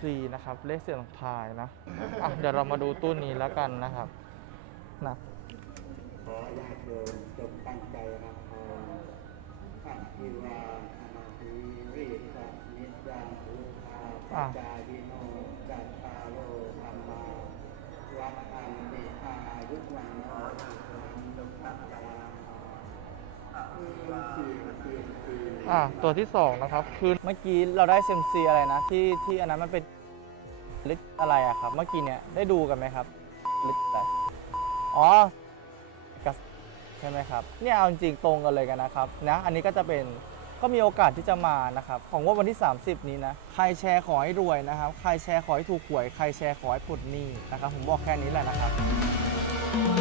ซีนะครับ เลขเสียงทายนะอะเดี๋ยวเรามาดูตู้นี้แล้วกันนะครับนะขอญาติโยมจงตั้งใจรับพรอัจจิวาอนาทีริสันิจังอุทาปัจจายิโนจัตตาโลธรรมาวัฏอันติอายุวันโนสุขังสุขังยาอภิวาทีทีที อะตัวที่สองนะครับคือเมื่อกี้เราได้เซมซีอะไรนะที่ที่อันนั้นมันเป็นลิตอะไรอะครับ เมื่อกี้เนี่ยได้ดูกันไหมครับลิตอะไรอ๋อกัสใช่ไหมครับเนี่ยเอาจริงตรงกันเลยกันนะครับนะอันนี้ก็จะเป็นก็มีโอกาสที่จะมานะครับของงวดวันที่ 30 นี้นะใครแชร์ขอให้รวยนะครับ ใครแชร์ขอให้ถูกหวย ใครแชร์ขอให้ปลดหนี้นะครับผมบอกแค่นี้แหละนะครับ